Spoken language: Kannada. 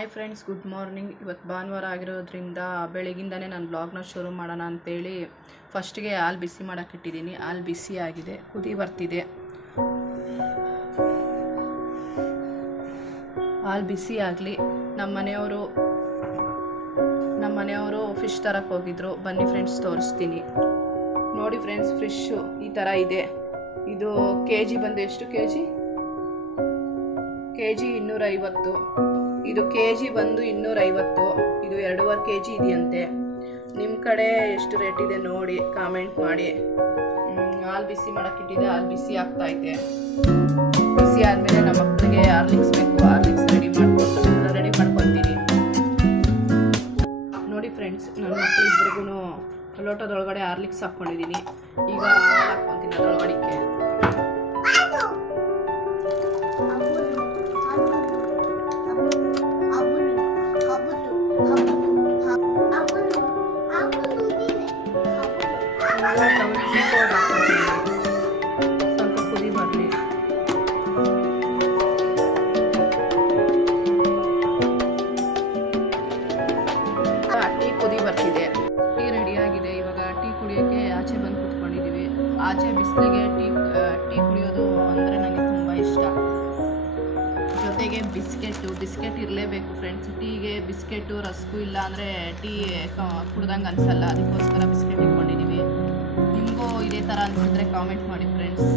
Hi friends, good morning. ಇವತ್ತು ಭಾನುವಾರ ಆಗಿರೋದ್ರಿಂದ ಬೆಳಗಿಂದನೇ ನಾನು ಬ್ಲಾಗ್ನ ಶುರು ಮಾಡೋಣ ಅಂತೇಳಿ ಫಸ್ಟಿಗೆ ಹಾಲು ಬಿಸಿ ಮಾಡೋಕೆ ಇಟ್ಟಿದ್ದೀನಿ. ಹಾಲು ಬಿಸಿ ಆಗಿದೆ, ಕುದಿ ಬರ್ತಿದೆ. ಹಾಲು ಬಿಸಿ ಆಗಲಿ. ನಮ್ಮ ಮನೆಯವರು ನಮ್ಮ ಮನೆಯವರು ಫಿಶ್ ತರಕ್ಕೆ ಹೋಗಿದ್ರು. ಬನ್ನಿ ಫ್ರೆಂಡ್ಸ್ ತೋರಿಸ್ತೀನಿ. ನೋಡಿ ಫ್ರೆಂಡ್ಸ್ ಫಿಶ್ಶು ಈ ಥರ ಇದೆ. ಇದು ಕೆ ಜಿ ಬಂದು ಎಷ್ಟು ಕೆ ಜಿ ಕೆ ಜಿ ಇನ್ನೂರೈವತ್ತು. ಇದು ಕೆ ಜಿ ಬಂದು ಇನ್ನೂರೈವತ್ತು, ಇದು ಎರಡೂವರೆ ಕೆ ಜಿ ಇದೆಯಂತೆ. ನಿಮ್ಮ ಕಡೆ ಎಷ್ಟು ರೇಟ್ ಇದೆ ನೋಡಿ ಕಾಮೆಂಟ್ ಮಾಡಿ. ಹಾಲು ಬಿಸಿ ಮಾಡೋಕ್ಕಿಟ್ಟಿದೆ, ಹಾಲು ಬಿಸಿ ಆಗ್ತಾ ಐತೆ ಬಿಸಿ ಆದಮೇಲೆ ನಮ್ಮ ಮಕ್ಕಳಿಗೆ ಹಾರ್ಲಿಕ್ಸ್ ಬೇಕು, ಹಾರ್ಲಿಕ್ಸ್ ರೆಡಿ ಮಾಡ್ಕೊಂಡು ರೆಡಿ ಮಾಡ್ಕೊತೀನಿ ನೋಡಿ ಫ್ರೆಂಡ್ಸ್, ನನ್ನ ಮಕ್ಕಳಿಬ್ರಿಗೂ ಲೋಟದೊಳಗಡೆ ಹಾರ್ಲಿಕ್ಸ್ ಹಾಕ್ಕೊಂಡಿದ್ದೀನಿ. ಈಗ ಹಾಕ್ಕೊತೀನಿ ಅದರೊಳಗಡಿಕೆ ಸ್ವಲ್ಪ ಕುದಿ ಬರಲಿ. ಟೀ ಕುದಿ ಬರ್ತಿದೆ. ಟೀ ರೆಡಿ ಆಗಿದೆ. ಇವಾಗ ಟೀ ಕುಡಿಯೋಕ್ಕೆ ಆಚೆ ಬಂದು ಕುತ್ಕೊಂಡಿದ್ದೀವಿ ಆಚೆ ಬಿಸಿಲಿಗೆ ಟೀ ಟೀ ಕುಡಿಯೋದು ಅಂದರೆ ನನಗೆ ತುಂಬ ಇಷ್ಟ. ಜೊತೆಗೆ ಬಿಸ್ಕೆಟು, ಬಿಸ್ಕೆಟ್ ಇರಲೇಬೇಕು ಫ್ರೆಂಡ್ಸ್ ಟೀಗೆ ಬಿಸ್ಕೆಟು, ರಸ್ಕು ಇಲ್ಲ ಅಂದರೆ ಟೀ ಕುಡ್ದಂಗೆ ಅನಿಸಲ್ಲ. ಅದಕ್ಕೋಸ್ಕರ ಬಿಸ್ಕೆಟ್ ಇಟ್ಕೊಂಡಿದ್ದೀವಿ ನಿಮಗೂ ಇದೇ ಥರ ಅನಿಸಿದ್ರೆ ಕಾಮೆಂಟ್ ಮಾಡಿ ಫ್ರೆಂಡ್ಸ್